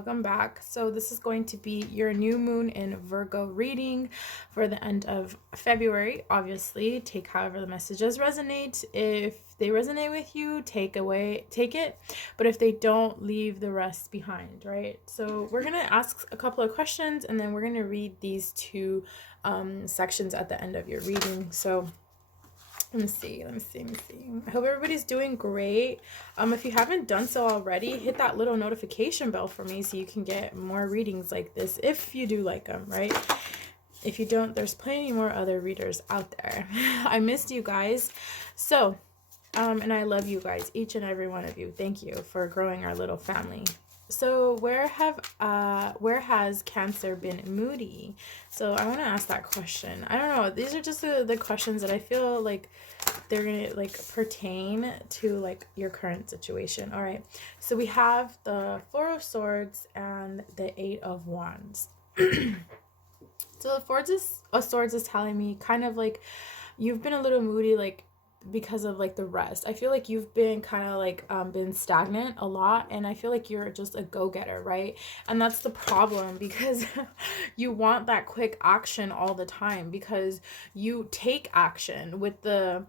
welcome back. So this is going to be your new moon in Virgo reading for the end of February. Obviously, take however the messages resonate. If they resonate with you, take it. But if they don't, leave the rest behind, right? So we're going to ask a couple of questions and then we're going to read these two sections at the end of your reading. So let me see. I hope everybody's doing great. If you haven't done so already, hit that little notification bell for me so you can get more readings like this if you do like them, right? If you don't, there's plenty more other readers out there. I missed you guys. So, and I love you guys, each and every one of you. Thank you for growing our little family. So where has Cancer been moody? So I want to ask that question. I don't know. These are just the questions that I feel like they're going to like pertain to like your current situation. All right. So we have the Four of Swords and the Eight of Wands. So the Four of Swords is telling me kind of like you've been a little moody, like because of like the rest. I feel like you've been kind of like been stagnant a lot, and I feel like you're just a go-getter, right? And that's the problem, because you want that quick action all the time because you take action. With the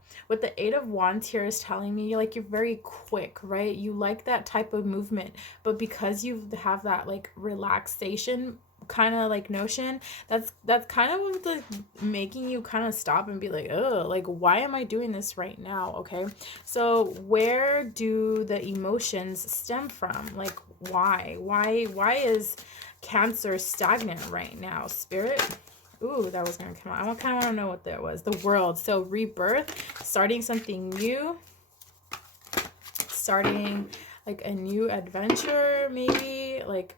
Eight of Wands here is telling me like you're very quick, right? You like that type of movement, but because you have that like relaxation kind of like notion, that's kind of what's like making you kind of stop and be like, oh, like why am I doing this right now? Okay, so where do the emotions stem from? Like why is Cancer stagnant right now, Spirit? Ooh, that was gonna come out. I kind of want to know what that was. The World. So rebirth, starting something new, starting like a new adventure, maybe like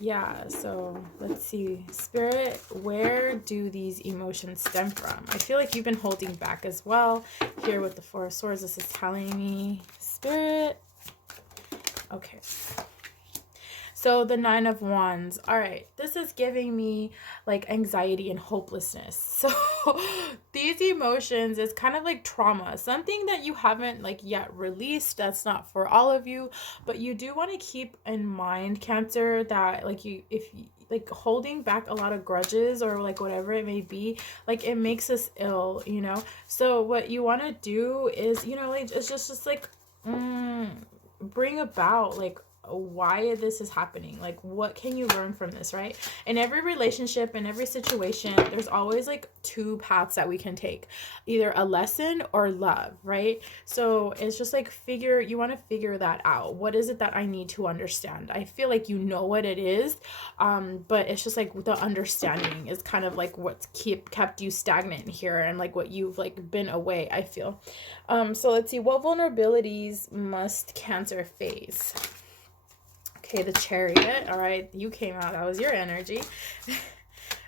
yeah, so let's see. Spirit, where do these emotions stem from? I feel like you've been holding back as well. Here with the Four of Swords, this is telling me, Spirit. Okay. So the Nine of Wands. All right. This is giving me like anxiety and hopelessness. So these emotions is kind of like trauma. Something that you haven't like yet released. That's not for all of you. But you do want to keep in mind, Cancer, that like if like holding back a lot of grudges or like whatever it may be, like it makes us ill, you know? So what you want to do is, you know, like it's just like bring about like why this is happening, like what can you learn from this, right? In every relationship, in every situation, there's always like two paths that we can take, either a lesson or love, right? So it's just like you want to figure that out. What is it that I need to understand? I feel like you know what it is, but it's just like the understanding is kind of like what's kept you stagnant here, and like what you've like been away, I feel. So let's see, what vulnerabilities must Cancer face? Okay, the Chariot. All right, you came out. That was your energy.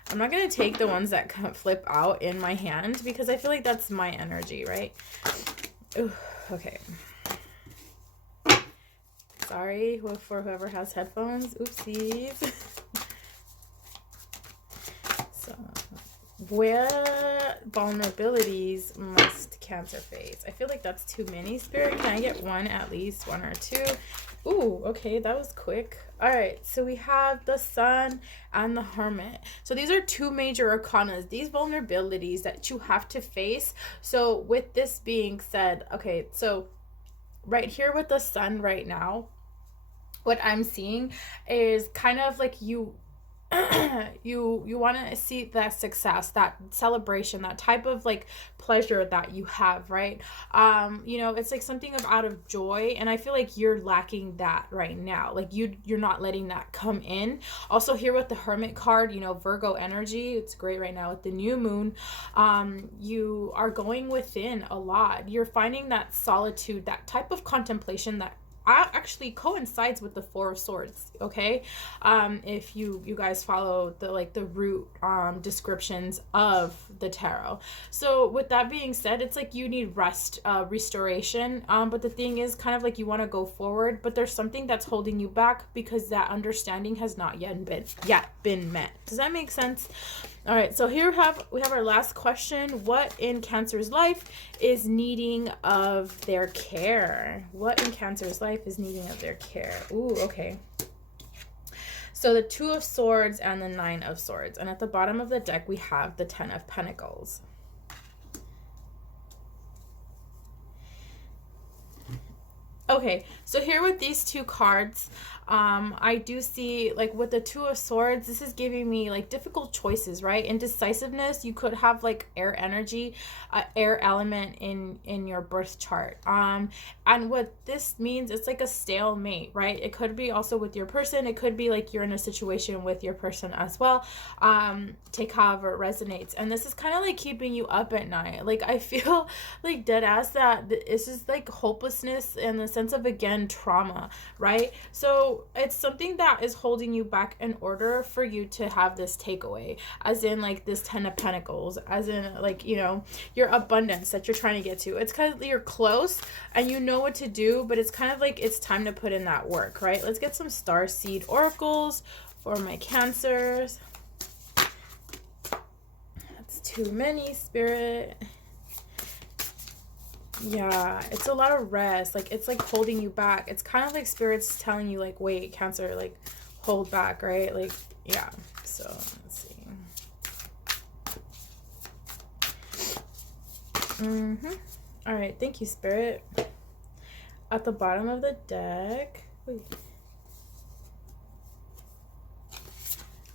I'm not going to take the ones that flip out in my hand because I feel like that's my energy, right? Ooh, okay. Sorry for whoever has headphones. Oopsies. So, where vulnerabilities must Cancer face? I feel like that's too many, Spirit. Can I get one at least? One or two? Ooh, okay, that was quick. All right, so we have the Sun and the Hermit. So these are two major arcanas, these vulnerabilities that you have to face. So with this being said, okay, so right here with the Sun right now, what I'm seeing is kind of like you want to see that success, that celebration, that type of like pleasure that you have, right? You know, it's like something out of joy, and I feel like you're lacking that right now. Like you're not letting that come in. Also here with the Hermit card, you know, Virgo energy, it's great right now with the new moon. You are going within a lot. You're finding that solitude, that type of contemplation that actually coincides with the Four of Swords, okay? If you guys follow the root descriptions of the tarot. So with that being said, it's like you need rest, restoration, but the thing is kind of like you want to go forward, but there's something that's holding you back because that understanding has not yet been met. Does that make sense? All right, so here we have our last question. What in Cancer's life is needing of their care? What in Cancer's life life is needing of their care. Ooh, okay. So the 2 of Swords and the 9 of Swords. And at the bottom of the deck, we have the 10 of Pentacles. Okay, so here with these 2 cards, I do see, like, with the 2 of Swords, this is giving me, like, difficult choices, right? Indecisiveness. You could have, like, air energy, air element in your birth chart. And what this means, it's like a stalemate, right? It could be also with your person. It could be, like, you're in a situation with your person as well. Take however it resonates. And this is kind of, like, keeping you up at night. Like, I feel, like, dead ass that this is, like, hopelessness in the sense of, again, trauma, right? So it's something that is holding you back in order for you to have this takeaway, as in, like, this 10 of Pentacles, as in, like, you know, your abundance that you're trying to get to. It's kind of, you're close and you know what to do, but it's kind of like it's time to put in that work, right? Let's get some star seed oracles for my Cancers. That's too many, Spirit. Yeah, it's a lot of rest. Like, it's like holding you back. It's kind of like Spirit's telling you, like, wait, Cancer, like, hold back, right? Like, yeah. So let's see. All right, thank you, Spirit. At the bottom of the deck, wait.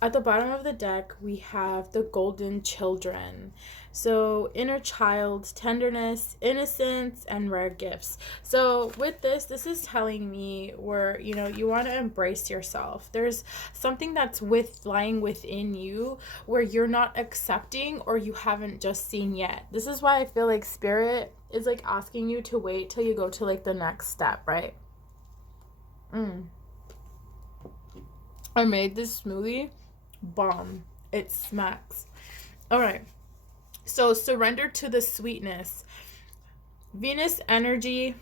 At the bottom of the deck, we have the Golden Children. So inner child, tenderness, innocence, and rare gifts. So with this is telling me where, you know, you want to embrace yourself. There's something that's lying within you where you're not accepting or you haven't just seen yet. This is why I feel like Spirit is, like, asking you to wait till you go to, like, the next step, right? I made this smoothie. Bomb. It smacks. All right. So surrender to the sweetness. Venus energy,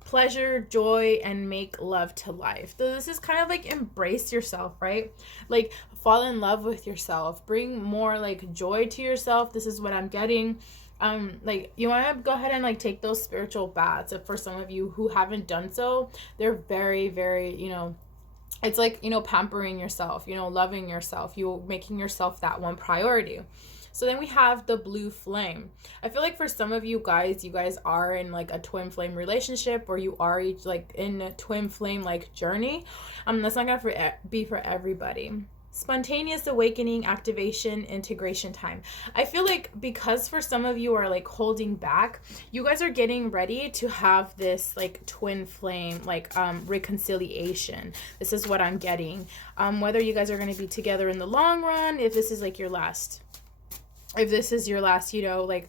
pleasure, joy, and make love to life. So this is kind of like embrace yourself, right? Like, fall in love with yourself. Bring more, like, joy to yourself. This is what I'm getting. Like, you want to go ahead and, like, take those spiritual baths. For some of you who haven't done so, they're very, very, you know, it's like, you know, pampering yourself, you know, loving yourself, you making yourself that one priority. So then we have the blue flame. I feel like for some of you guys are in, like, a twin flame relationship, or you are each, like, in a twin flame, like, journey. That's not gonna be for everybody. Spontaneous awakening, activation, integration time. I feel like because for some of you are, like, holding back, you guys are getting ready to have this, like, twin flame, like, reconciliation. This is what I'm getting. Whether you guys are going to be together in the long run, if this is, like, your last, you know, like,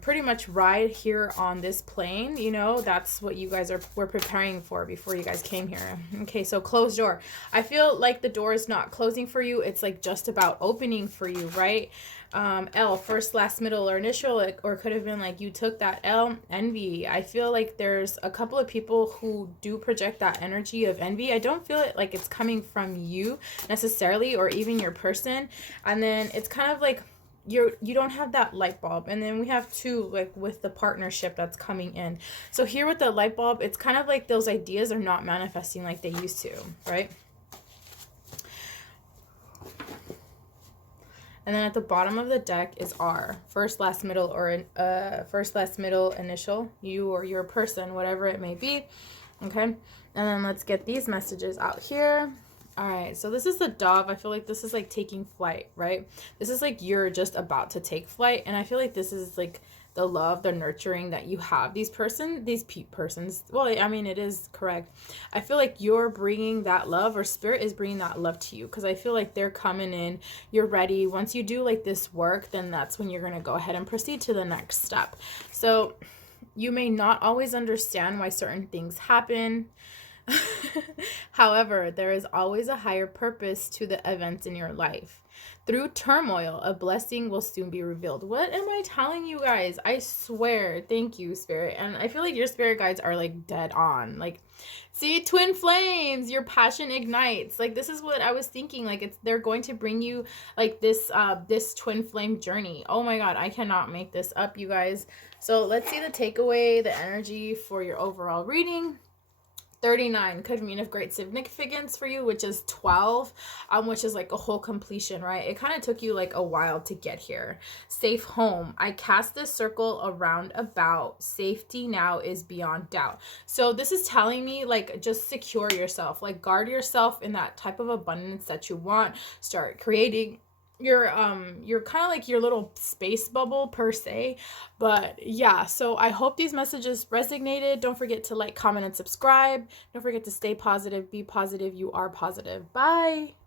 pretty much ride here on this plane, you know, that's what you guys were preparing for before you guys came here. Okay, so closed door. I feel like the door is not closing for you. It's, like, just about opening for you, right? L, first, last, middle, or initial, or could have been, like, you took that L, envy. I feel like there's a couple of people who do project that energy of envy. I don't feel it like it's coming from you necessarily, or even your person. And then it's kind of like you don't have that light bulb. And then we have 2, like, with the partnership that's coming in. So here with the light bulb, it's kind of like those ideas are not manifesting like they used to, right? And then at the bottom of the deck is R, first, last, middle, or first, last, middle, initial, you or your person, whatever it may be. Okay, and then let's get these messages out here. All right, so this is the dove. I feel like this is, like, taking flight, right? This is, like, you're just about to take flight. And I feel like this is, like, the love, the nurturing that you have. These persons, well, I mean, it is correct. I feel like you're bringing that love, or Spirit is bringing that love to you, because I feel like they're coming in. You're ready. Once you do, like, this work, then that's when you're going to go ahead and proceed to the next step. So you may not always understand why certain things happen. However, there is always a higher purpose to the events in your life. Through turmoil, a blessing will soon be revealed. What am I telling you guys? I swear. Thank you, Spirit. And I feel like your spirit guides are, like, dead on. Like, see, twin flames, your passion ignites. Like, this is what I was thinking. Like, they're going to bring you, like, this twin flame journey. Oh my God, I cannot make this up, you guys. So let's see the takeaway, the energy for your overall reading. 39 could mean of great significance for you, which is 12, which is like a whole completion, right? It kind of took you like a while to get here. Safe home. I cast this circle around about. Safety now is beyond doubt. So this is telling me like just secure yourself, like guard yourself in that type of abundance that you want. Start creating your kind of like your little space bubble per se. But yeah, so I hope these messages resonated. Don't forget to like, comment, and subscribe. Don't forget to stay positive, be positive. You are positive. Bye.